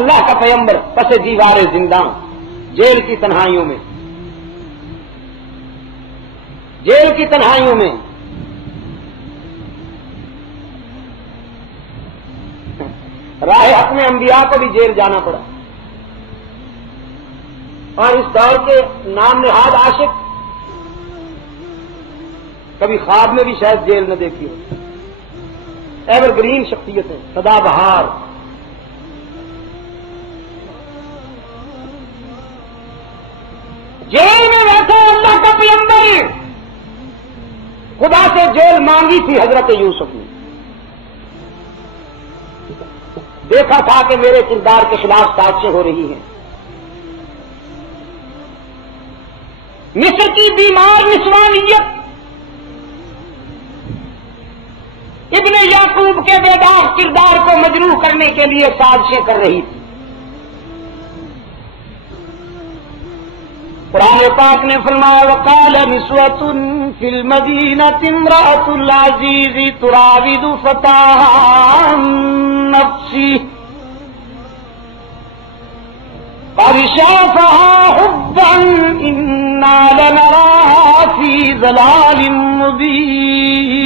اللہ کا پیغمبر پس دیوار زندہ جیل کی تنہائیوں میں، جیل کی تنہائیوں میں راہ حق میں انبیاء کو بھی جیل جانا پڑا، اور اس دور کے نام نہاد عاشق کبھی خواب میں بھی شاید جیل نہ دیکھی ہو، ایور گرین شخصیتیں، سدا بہار۔ جیل میں بیٹھا اللہ کا پیغمبر، خدا سے جیل مانگی تھی حضرت یوسف نے، دیکھا تھا کہ میرے کردار کے خلاف سازشیں ہو رہی ہیں۔ مصر کی بیمار نسوانیت ابن یعقوب کے بیدار کردار کو مجروح کرنے کے لیے سازشیں کر رہی تھی۔ قرآن پاک نے فرمایا وقال نسوۃ فی المدینۃ امرأۃ العزیز تراود فتاها عن نفسہ قد شغفها حبا انا لنراها فی ضلال مبین۔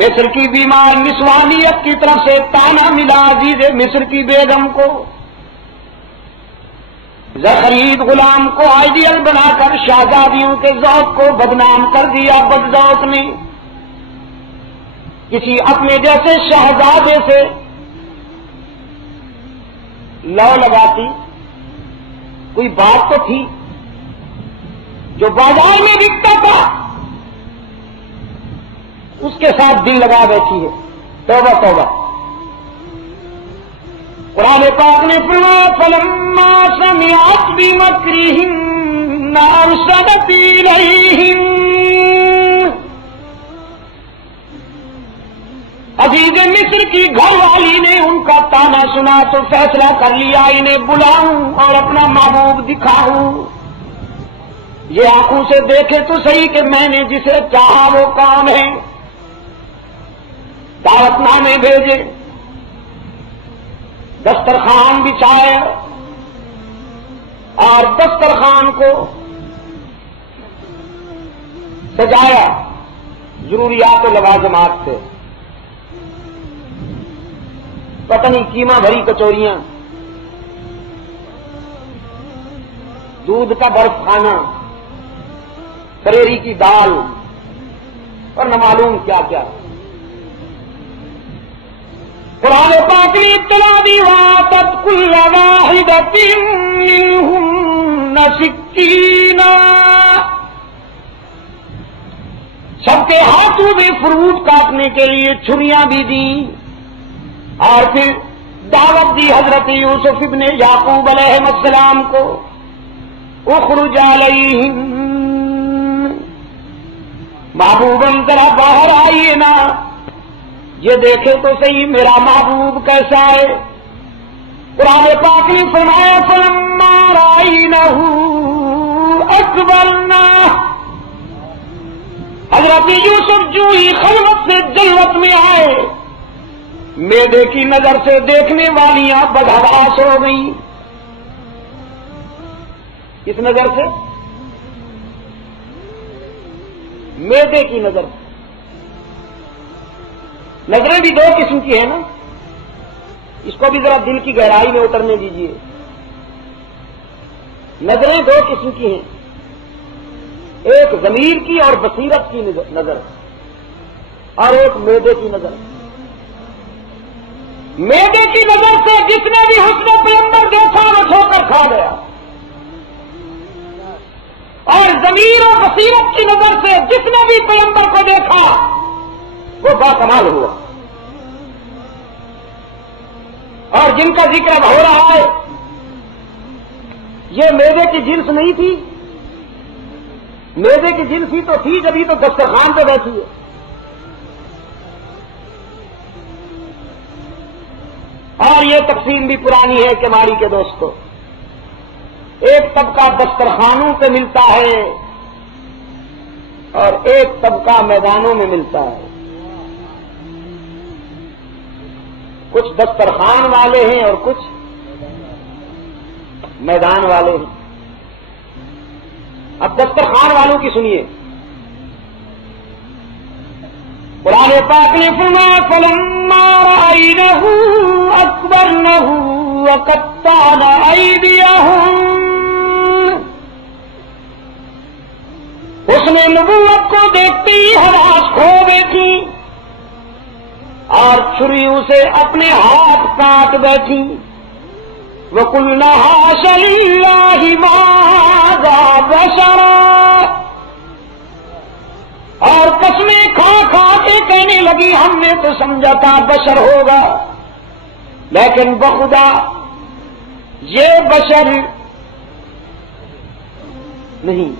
مصر کی بیمار نسوانیت کی طرف سے تانا ملا عزیز مصر کی بیگم کو، زخرید غلام کو آئیڈیل بنا کر شہزادیوں کے ذوق کو بدنام کر دیا۔ بدذوق نے کسی اپنے جیسے شہزادے سے لو لگاتی، کوئی بات تو تھی، جو بازار میں بکتا تھا اس کے ساتھ دل لگا بیٹھی ہے۔ توبہ توبہ۔ قرآن پاک نے فرمایا فلما سمعت بمکرہن ارسلت الیہن، عزیز مصر کی گھر والی نے ان کا تانا سنا تو فیصلہ کر لیا انہیں بلاؤں اور اپنا محبوب دکھاؤں، یہ آنکھوں سے دیکھے تو صحیح کہ میں نے جسے چاہا وہ کون ہے۔ دعوت نامے بھیجے، دسترخوان بچھائے اور دسترخوان کو سجایا ضروریات و لوازمات سے، پتہ نہیں کیما بھری کچوریاں، دودھ کا برف کھانا، کریری کی دال اور نہ معلوم کیا کیا۔ قرآن پاک نے اطلاع دی وَآتَتْ كُلَّ وَاحِدَةٍ مِّنْهُنَّ سِكِّينًا، سب کے ہاتھوں میں فروٹ کاٹنے کے لیے چھریاں بھی دیں، اور پھر دعوت دی حضرت یوسف ابن یعقوب علیہ السلام کو اخرج علیہم، محبوباً ذرا باہر آئیے نا، یہ دیکھے تو صحیح میرا محبوب کیسا ہے۔ قرآن پاک نے فرمایا فلما رأینہ اکبرنا، حضرت یوسف جو ہی خلوت سے جلوت میں آئے، میدے کی نظر سے دیکھنے والیاں بدحواس ہو گئیں۔ کس نظر سے؟ میدے کی نظر سے۔ نظریں بھی دو قسم کی ہیں نا، اس کو بھی ذرا دل کی گہرائی میں اترنے دیجیے۔ نظریں دو قسم کی ہیں، ایک ضمیر کی اور بصیرت کی نظر، اور ایک معدے کی نظر۔ معدے کی نظر سے جس نے بھی حسن پیغمبر دیکھا وہ چھو کر کھا گیا، اور ضمیر و بصیرت کی نظر سے جس نے بھی پیغمبر کو دیکھا وہ باکمال ہوا۔ اور جن کا ذکر اب ہو رہا ہے یہ معدے کی جنس نہیں تھی، معدے کی جنس ہی تو تھی جبھی تو دسترخوان پہ بیٹھی ہے۔ اور یہ تقسیم بھی پرانی ہے کہ ہماری کے دوستوں، ایک طبقہ دسترخوانوں پہ ملتا ہے اور ایک طبقہ میدانوں میں ملتا ہے۔ کچھ دسترخوان والے ہیں اور کچھ میدان والے ہیں. اب دسترخوان والوں کی سنیے. قرآن پاک نے فرمایا فلما رأينه أكبرنه وقطعن أيديهم. اس نے نبوت کو دیکھتے ہی ہراس کھو بیٹھی اور چھریوں سے اپنے ہاتھ کاٹ بیٹھی. وَقُلْنَا حَاشَ لِلَّهِ مَا هَٰذَا بَشَرًا. اور قسمیں کھا کھا کے کہنے لگی ہم نے تو سمجھا تھا بشر ہوگا، لیکن بخدا یہ بشر نہیں.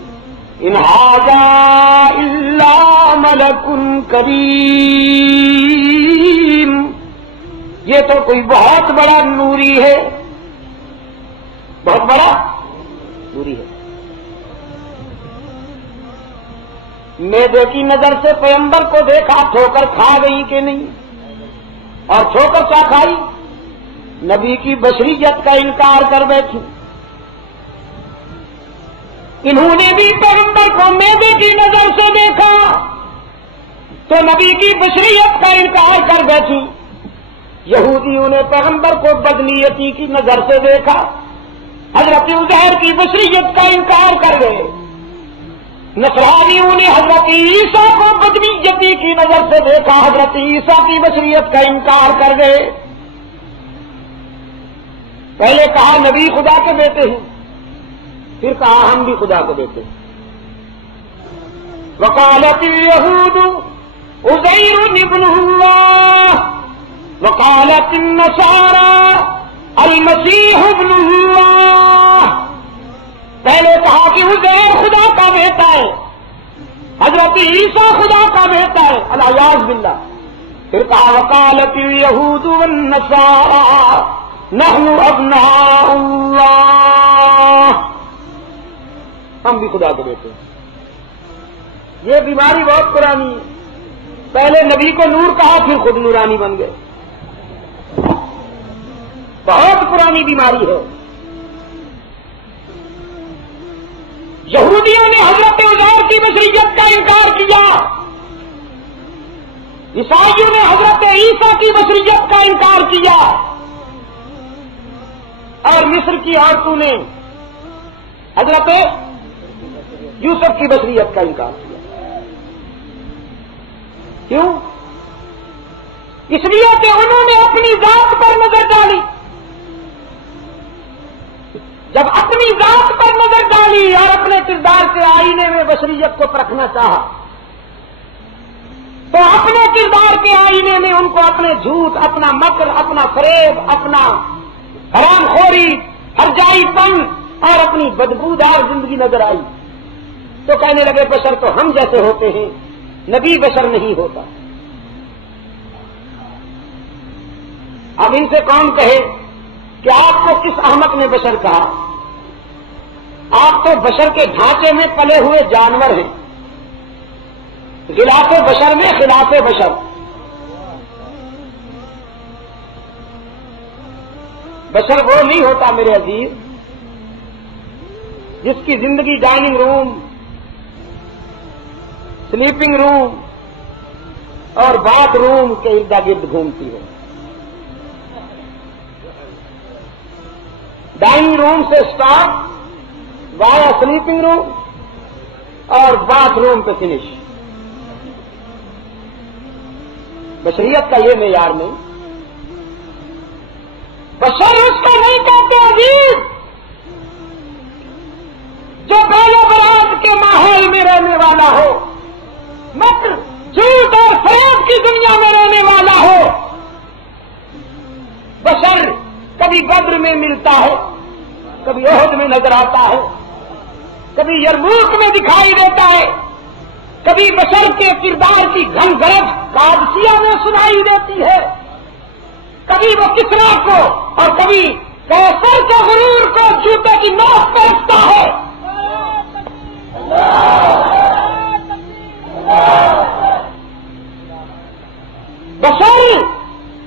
ان ھذا الا ملک کریم. یہ تو کوئی بہت بڑا نوری ہے، بہت بڑا نوری ہے. میدے کی نظر سے پیغمبر کو دیکھا، ٹھوکر کھا گئی کہ نہیں؟ اور ٹھوکر کیا کھائی؟ نبی کی بشریت کا انکار کر بیٹھی. انہوں نے بھی پیغمبر کو میدے کی نظر سے دیکھا تو نبی کی بشریت کا انکار کر بیٹھی. یہودیوں نے پیغمبر کو بدنیتی کی نظر سے دیکھا، حضرت عزیر کی بشریت کا انکار کر گئے. نصرانیوں نے حضرت عیسیٰ کو بدنیتی کی نظر سے دیکھا، حضرت عیسیٰ کی بشریت کا انکار کر گئے. پہلے کہا نبی خدا کے بیٹے ہیں، پھر کہا ہم بھی خدا کے بیٹے ہیں. وقالت اليهود عزير ابن الله وقالت النصارى المسيح ابن الله. پہلے کہا کہ عزیر خدا کا بیٹا ہے، حضرت عیسیٰ خدا کا بیٹا ہے، الیاذ باللہ. پھر کہا وقالت اليهود والنصارى نحن ابناء الله. ہم بھی خدا کے بیٹے ہیں. یہ بیماری بہت پرانی ہے. پہلے نبی کو نور کہا، پھر خود نورانی بن گئے. بہت پرانی بیماری ہے. یہودیوں نے حضرت عزیر کی بشریت کا انکار کیا، عیسائیوں نے حضرت عیسیٰ کی بشریت کا انکار کیا، اور مصر کی عورتوں نے حضرت یوسف کی بشریت کا انکار کیا. کیوں؟ اس لیے کہ انہوں نے اپنی ذات پر نظر ڈالی. جب اپنی ذات پر نظر ڈالی اور اپنے کردار کے آئینے میں بشریت کو پرکھنا چاہا تو اپنے کردار کے آئینے میں ان کو اپنے جھوٹ، اپنا مکر، اپنا فریب، اپنا حرام خوری، ہرجائی پن اور اپنی بدبودار زندگی نظر آئی. تو کہنے لگے بشر تو ہم جیسے ہوتے ہیں، نبی بشر نہیں ہوتا. اب ان سے کون کہے کہ آپ کو کس احمق نے بشر کہا؟ آپ تو بشر کے ڈھانچے میں پلے ہوئے جانور ہیں، غلاف بشر میں خلاف بشر. بشر وہ نہیں ہوتا میرے عزیز جس کی زندگی ڈائننگ روم، سلیپنگ روم اور باتھ روم کے ارد گرد گھومتی ہے. ڈائننگ روم سے اسٹارٹ وایا سلیپنگ روم اور باتھ روم پہ فنش. بشریت کا یہ معیار نہیں. بشر اس کو نہیں کہتے عزیز جو پہلے برات کے ماحول میں رہنے والا ہو، مکر، جھوٹ اور فریب کی دنیا میں رہنے والا ہو. بشر کبھی بدر میں ملتا ہے، کبھی احد میں نظر آتا ہے، کبھی یرموک میں دکھائی دیتا ہے، کبھی بشر کے کردار کی گھن گرج قادسیہ میں سنائی دیتی ہے، کبھی وہ کسرا کو اور کبھی کوثر کے غرور کو جوتے کی نوک پہ رکھتا ہے. بشر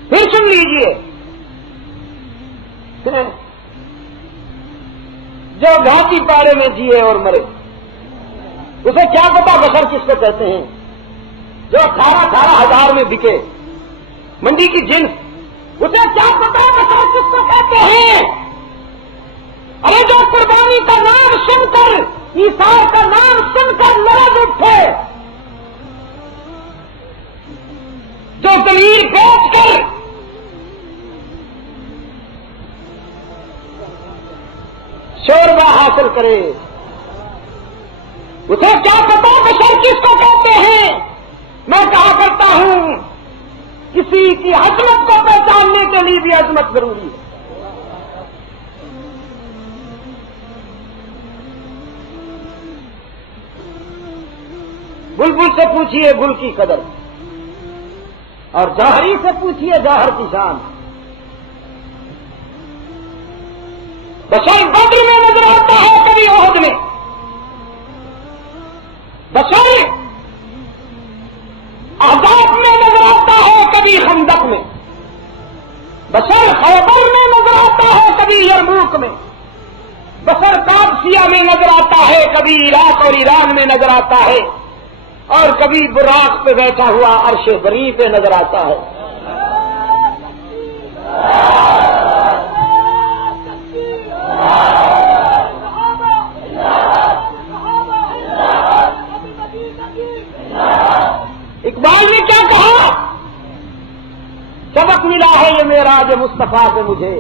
پھر سن لیجئے، جو گھاٹی پاڑے میں جیے اور مرے، اسے کیا پتا بشر کس کو کہتے ہیں؟ جو 18,000 میں بکے منڈی کی جنس، اسے کیا پتا بشر کس کو کہتے ہیں؟ ارے جو قربانی کا نام سن کر، ایثار کا نام سن کر لرز اٹھے، جو ضمیر بیچ کر شوربہ حاصل کرے، اسے کیا پتا بشر کس کو کہتے ہیں؟ میں کہا کرتا ہوں، کسی کی عظمت کو پہچاننے کے لیے بھی عظمت ضروری ہے۔ بلبل سے پوچھیے گل کی قدر، اور جوہری سے پوچھیے جوہر کی شان۔ بشر بدر میں نظر آتا ہے، کبھی احد میں، بشر احزاب میں نظر آتا ہے، کبھی خندق میں، بشر خیبر میں نظر آتا ہے، کبھی یرموک میں، بشر قادسیہ میں نظر آتا ہے، کبھی عراق اور ایران میں نظر آتا ہے، اور کبھی براق پہ بیٹھا ہوا عرش بری پہ نظر آتا ہے۔ اقبال نے کیا کہا؟ سبق ملا ہے یہ معراج مصطفیٰ سے مجھے۔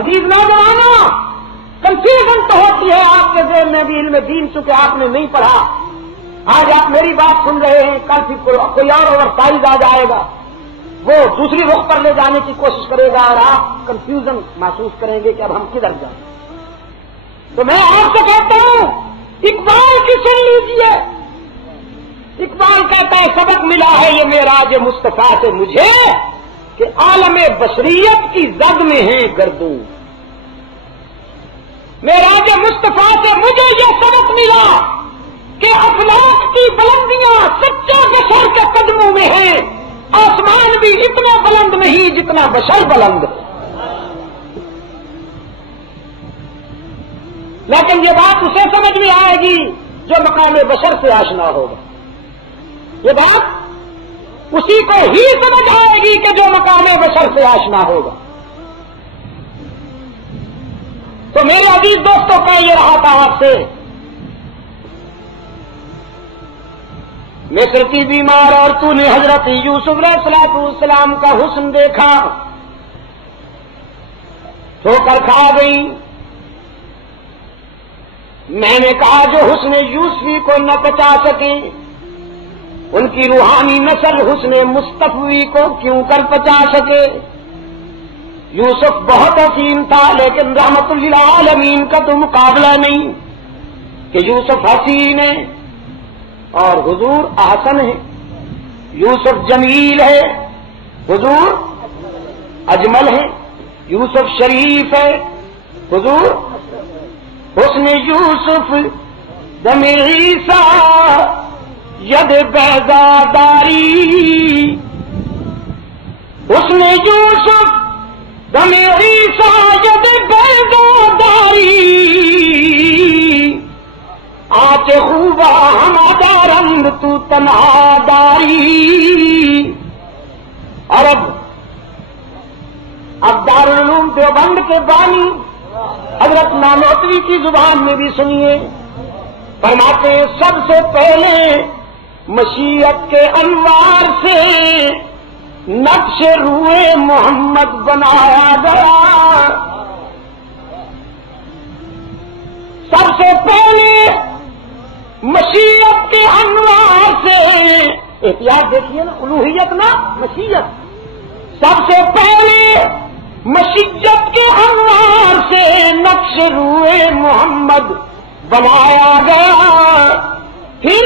عزیز نوجوانوں، کنفیوژن تو ہوتی ہے آپ کے ذہن میں بھی، علم دین چونکہ آپ نے نہیں پڑھا، آج آپ میری بات سن رہے ہیں، کل پھر کوئی اور اوورسائز آ جائے گا، وہ دوسری رخ پر لے جانے کی کوشش کرے گا، اور آپ کنفیوژن محسوس کریں گے کہ اب ہم کدھر جائیں۔ تو میں آپ سے کہتا ہوں، اقبال کی سن لیجیے۔ اقبال کہتا ہے سبق ملا ہے یہ معراج مصطفیٰ سے مجھے کہ عالم بشریت کی زد میں ہے گردوں۔ معراج مصطفیٰ سے مجھے یہ سبق ملا کہ افلاک کی بلندیاں سچے بشر کے قدموں میں ہیں، آسمان بھی اتنا بلند نہیں جتنا بشر بلند ہے۔ لیکن یہ بات اسے سمجھ میں آئے گی جو مقام بشر سے آشنا ہوگا، یہ بات اسی کو ہی سمجھ آئے گی کہ جو مقام بشر سے آشنا ہوگا۔ تو میرے عزیز دوستوں کا یہ رہا تھا آپ سے، مصر کی بیمار اور تو نے حضرت یوسف علیہ السلام کا حسن دیکھا، ٹھوکر کھا گئی۔ میں نے کہا جو حسن یوسفی کو نہ بچا سکے، ان کی روحانی نسل حسن مصطفی کو کیوں کر بچا سکے؟ یوسف بہت حسین تھا، لیکن رحمت للعالمین کا تو مقابلہ نہیں کہ یوسف حسین ہے اور حضور احسن ہے، یوسف جمیل ہے، حضور اجمل ہے، یوسف شریف ہے، حضور حسن یوسف دم عیسیٰ ید بیضاداری، حسن یوسف دم عیسیٰ ید بیضاداری، آچ خوبا ہمارا رنگ تو تنہا داری۔ اور اب دارالعلوم دیوبند کے بانی حضرت نانوتوی کی زبان میں بھی سنیے، فرماتے سب سے پہلے مشیت کے انوار سے نقش روئے محمد بنایا گیا، سب سے پہلے مشیت کے انوار سے، احتیاط دیکھیے نا، الوہیت نا مشیت، سب سے پہلے مشیت کے انوار سے نقش روئے محمد بنایا گیا، پھر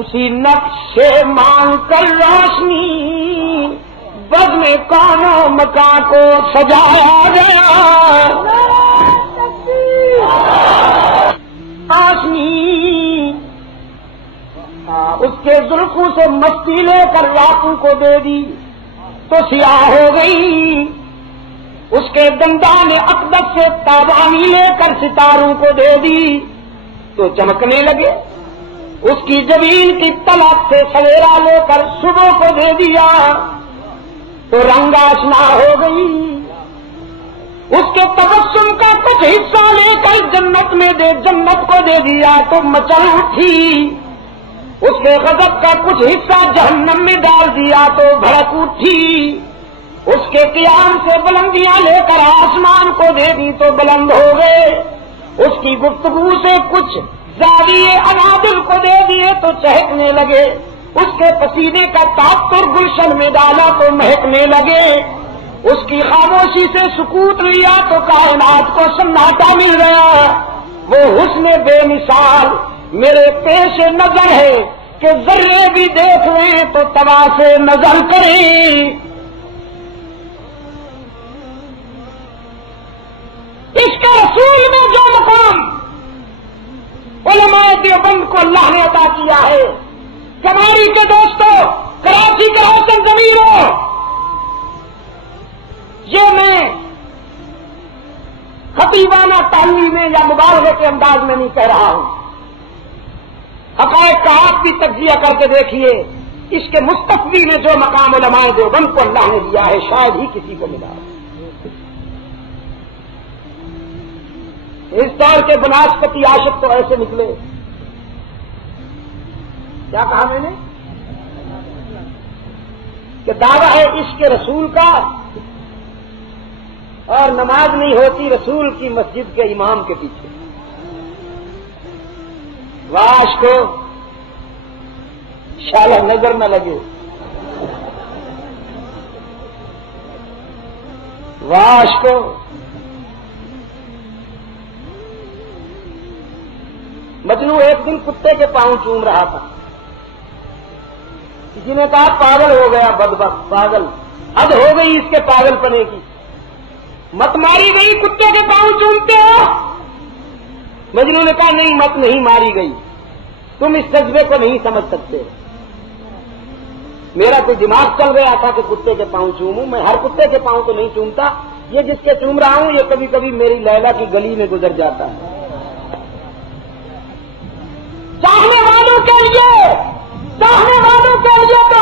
اسی نقش سے مانگ کر روشنی بزم کون و مکان کو سجایا گیا، روشنی اس کے زلفوں سے مستی لے کر راتوں کو دے دی، تو سیاہ ہو گئی. اس کے دندان اقدس سے تابانی لے کر ستاروں کو دے دی تو چمکنے لگے. اس کی جبین کی طلعت سے سویرا لے کر صبح کو دے دیا تو رنگ آشنا ہو گئی. اس کے تبسم کا کچھ حصہ لے کر جنت کو دے دیا تو مچل اٹھی. اس کے غضب کا کچھ حصہ جہنم میں ڈال دیا تو بھڑک اٹھی. اس کے قیام سے بلندیاں لے کر آسمان کو دے دی تو بلند ہو گئے. اس کی گفتگو سے کچھ زاویے انادل کو دے دیے تو چہکنے لگے. اس کے پسینے کا تاثر گلشن میں ڈالا تو مہکنے لگے. اس کی خاموشی سے سکوت لیا تو کائنات کو سناٹا مل گیا. وہ حسن بے مثال میرے پیش نظر ہے کہ ذرے بھی دیکھ لیں تو تباہ سے نظر کریں. اس کے رسول میں جو مقام علماء دیوبند کو اللہ نے عطا کیا ہے، کماری کے دوستوں، کراچی کے روشن ضمیروں، یہ میں خطیبانہ تعلیم میں یا مبالغے کے انداز میں نہیں کہہ رہا ہوں. حقائق کا آپ بھی تجزیہ کر کے دیکھیے. اس کے مستقبل میں جو مقام علماء دیوبند کو اللہ نے دیا ہے شاید ہی کسی کو ملا. اس دور کے بناسپتی عاشق تو ایسے نکلے. کیا کہا میں نے کہ دعویٰ ہے عشق رسول کا اور نماز نہیں ہوتی رسول کی مسجد کے امام کے پیچھے. واش کو شالہ نظر نہ لگے، واش کو مجنو ایک دن کتے کے پاؤں چوم رہا تھا. کسی نے کہا پاگل ہو گیا بدبخت، پاگل، حد ہو گئی اس کے پاگل پنے کی، مت ماری گئی کتے کے پاؤں چومتے ہو. مجنو نے کہا نہیں مت نہیں ماری گئی، تم اس جذبے کو نہیں سمجھ سکتے. میرا کوئی دماغ چل گیا تھا کہ کتے کے پاؤں چوموں. میں ہر کتے کے پاؤں تو نہیں چومتا، یہ جس کے چوم رہا ہوں یہ کبھی کبھی میری لیلا کی گلی میں گزر جاتا ہے. چاہنے والوں کے لیے تو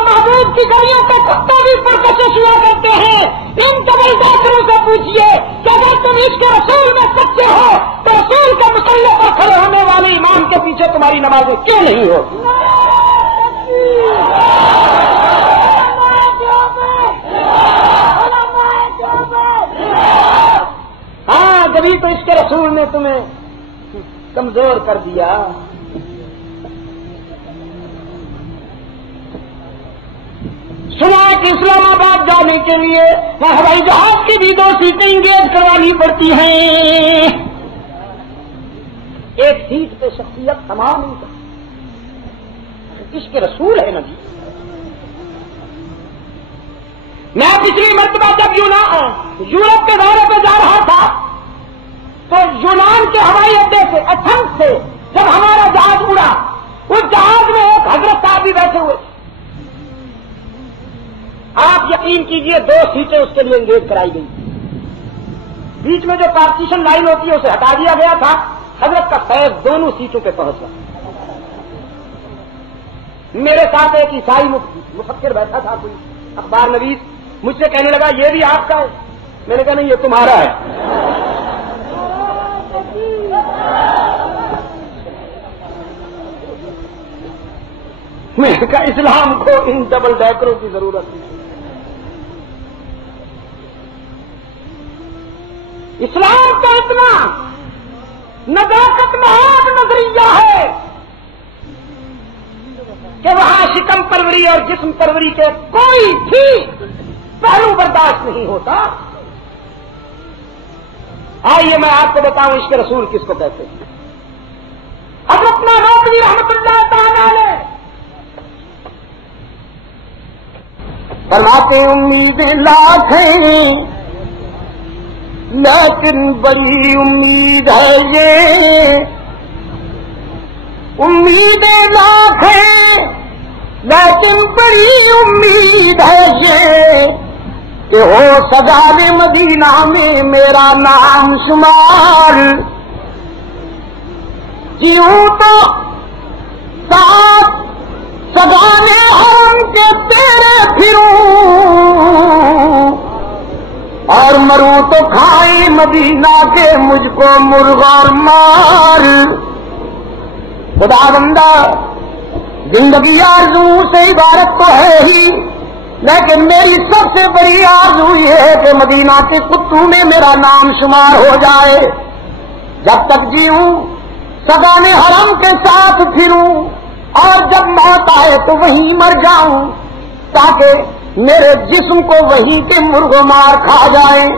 محبوب کی گلیوں کا کتا بھی پرکشش ہوا کرتے ہیں. ان ڈبل ڈاکٹروں سے پوچھیے کہ اگر تم اس کے رسول میں سچے ہو تو رسول کے مسئلے پر کھڑے ہونے والے امام کے پیچھے تمہاری نمازیں کیوں نہیں ہوتی؟ ہاں جبھی تو اس کے رسول نے تمہیں کمزور کر دیا. سنا کہ اسلام آباد جانے کے لیے وہاں ہوائی جہاز کی بھی 2 سیٹیں انگیج کروانی پڑتی ہیں. ایک سیٹ پہ شخصیت تمام نہیں کرتی. اس کے رسول ہے نا جی. میں پچھلی مرتبہ جب یورپ کے دورے پہ جا رہا تھا تو یونان کے ہوائی اڈے سے ایتھنز سے جب ہمارا جہاز اڑا، اس جہاز میں ایک حضرت صاحب بھی بیٹھے ہوئے. آپ یقین کیجئے 2 سیٹیں اس کے لیے انگیج کرائی گئی. بیچ میں جو پارٹیشن لائن ہوتی ہے اسے ہٹا دیا گیا تھا. حضرت کا فیض دونوں سیٹوں پہ پہنچا. میرے ساتھ ایک عیسائی مفکر بیٹھا تھا، کوئی اخبار نویس، مجھ سے کہنے لگا یہ بھی آپ کا ہے. میں نے کہا نہیں یہ تمہارا ہے. میں نے کہا اسلام کو ان ڈبل ڈیکروں کی ضرورت نہیں. اسلام کا اتنا نزاکت محض نظریہ ہے کہ وہاں شکم پروری اور جسم پروری کے کوئی بھی پہلو برداشت نہیں ہوتا. آئیے میں آپ کو بتاؤں اس کے رسول کس کو کہتے ہیں. حضرت نانوتوی رحمۃ اللہ تعالی علیہ فرماتے امیدیں لاکھ ہیں لیکن بڑی امید ہے یہ. امیدیں لاکھ ہیں لیکن بڑی امید ہے یہ کہ ہو سگانے مدینہ میں میرا نام شمار، جیوں تو ساتھ سگانے حرم کے تیرے پھروں، اور مروں تو کھائیں مدینہ کے مجھ کو مرغ اور مار۔ خدا بندہ زندگی آرزو سے عبارت تو ہے ہی، لیکن میری سب سے بڑی آرزو یہ ہے کہ مدینہ کے کتوں میں میرا نام شمار ہو جائے۔ جب تک جیوں سگانے حرم کے ساتھ پھروں، اور جب موت آئے تو وہیں مر جاؤں، تاکہ میرے جسم کو وہیں کے مرغ مار کھا جائیں۔